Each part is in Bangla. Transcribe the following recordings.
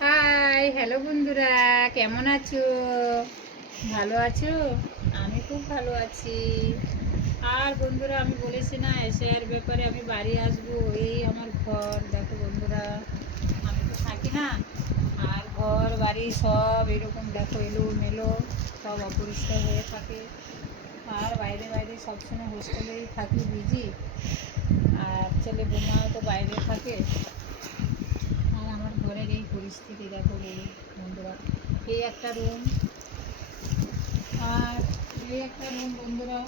হাই, হ্যালো বন্ধুরা, কেমন আছো? ভালো আছো? আমি খুব ভালো আছি। আর বন্ধুরা, আমি বলেছি না এসের ব্যাপারে আমি বাড়ি আসবো। এই আমার ঘর দেখো বন্ধুরা, আমি তো থাকি না। আর ঘর বাড়ি সব এরকম দেখো, এলো মেলো, সব অপরিষ্কার হয়ে থাকে। আর বাইরে বাইরে সবসময় হোস্টেলেই থাকি বিজি। আর ছেলে বৌমাও তো বাইরে থাকে। আর আমার ঘরের এই পরিস্থিতি দেখো বন্ধুরা, এই একটা রুম। আর এই একটা রুম বন্ধুরা,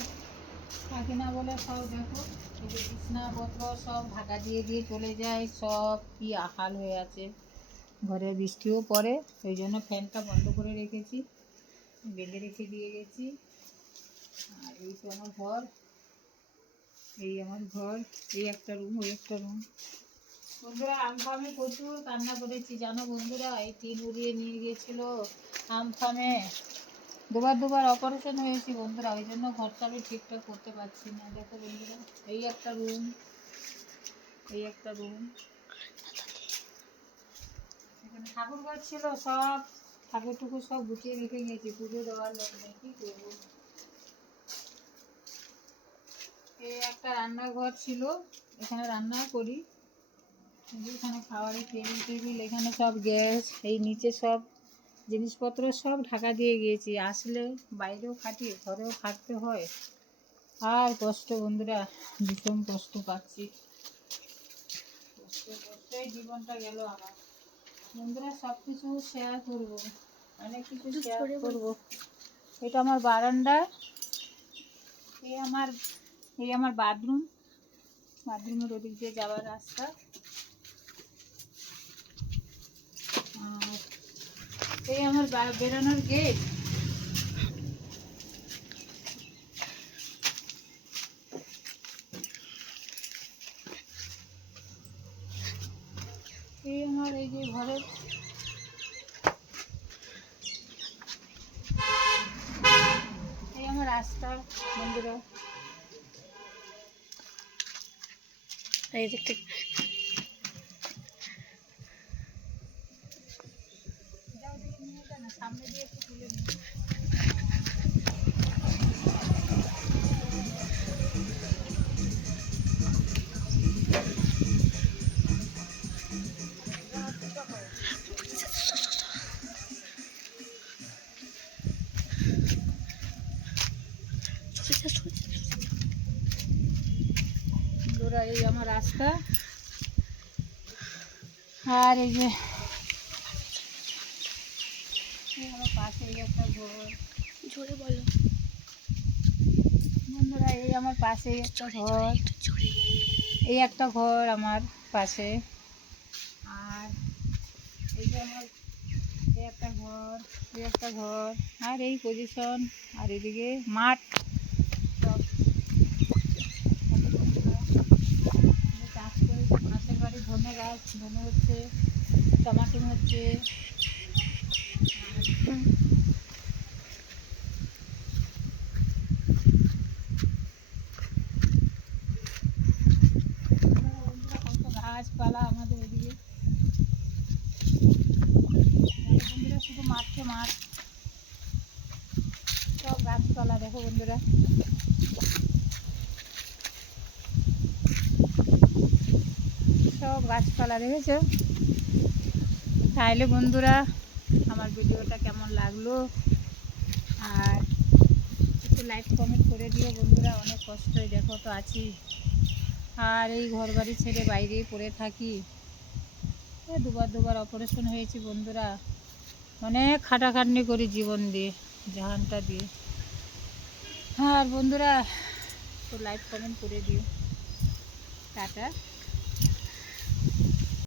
থাকে না বলে সব দেখো, এই যে বিছনাপত্র সব ঢাকা দিয়ে দিয়ে চলে যায়, সব কি আহাল হয়ে আছে। ঘরে বৃষ্টিও পড়ে, ওই জন্য ফ্যানটা বন্ধ করে রেখেছি, বেঁধে রেখে দিয়ে গেছি। আর এই তো আমার ঘর, এই আমার ঘর, এই একটা রুম, ওই একটা রুম। বন্ধুরা, আমফামে প্রচুর কান্না করেছি জানো বন্ধুরা। এই টিন উড়িয়ে নিয়ে গিয়েছিল আমফামে। দুবার অপারেশন হয়েছি বন্ধুরা, ওই জন্য ঘরটা আমি ঠিকঠাক করতে পারছি না। দেখো বন্ধুরা, এই একটা রুম, এই একটা রুম। এখানে ঠাকুর ঘর ছিল, সব ঠাকুর টুকুর সব গুছিয়ে রেখে গেছি, পুজো দেওয়ার লোক নেই, কি করবো। এই একটা রান্নাঘর ছিল, এখানে রান্না করি। এখানে খাবারের টেবিল টেবিল, এখানে সব গ্যাস, এই নিচে সব জিনিসপত্র সব ঢাকা দিয়ে গিয়েছি। আসলে বাইরেও খাটি, ঘরেও খাটতে হয়। আর কষ্ট বন্ধুরা, ভীষণ কষ্ট পাচ্ছি। কষ্টে কষ্টেই জীবনটা গেল আমার। বন্ধুরা, সব কিছু শেয়ার করবো, অনেক কিছু শেয়ার করবো। এটা আমার বারান্দা, এই আমার বাথরুম, বাথরুমের ওদিক দিয়ে যাওয়ার রাস্তা। আর এই আমার বেরোনোর গেট। এই আমার এই যে ঘরের, এই আমার রাস্তা বন্ধুরা। এই দেখতে সামনে দিয়ে একটু তুলে নিই। বন্ধুরা, এই আমার রাস্তা। আর এই যে আমার পাশে এই একটা ঘর, জোরে বলো বন্ধুরা। এই আমার পাশে একটা ঘর, এই একটা ঘর আমার পাশে। আর এই যে আমার এই একটা ঘর, এই একটা ঘর। আর এই পজিশন, আর এদিকে মাঠ সব। চাষ করেছে পাশের বাড়ি, ধনে গাছ, ধনে হচ্ছে, টমাটো হচ্ছে। কত গাছপালা আমাদের এদিকে বন্ধুরা, শুধু মাঠে মাঠ, সব গাছপালা দেখো বন্ধুরা। সব গাছপালা দেখেছো। তাইলে বন্ধুরা, আমার ভিডিওটা কেমন লাগলো, আর একটু লাইক কমেন্ট করে দিও বন্ধুরা। অনেক কষ্টই দেখো তো আছি। আর এই ঘর বাড়ি ছেড়ে বাইরেই পড়ে থাকি। দুবার অপারেশন হয়েছি বন্ধুরা, অনেক খাটাখাটনি করি জীবন দিয়ে, জাহানটা দিয়ে। আর বন্ধুরা, একটু লাইক কমেন্ট করে দিও। টাটা।